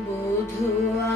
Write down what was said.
বধুয়া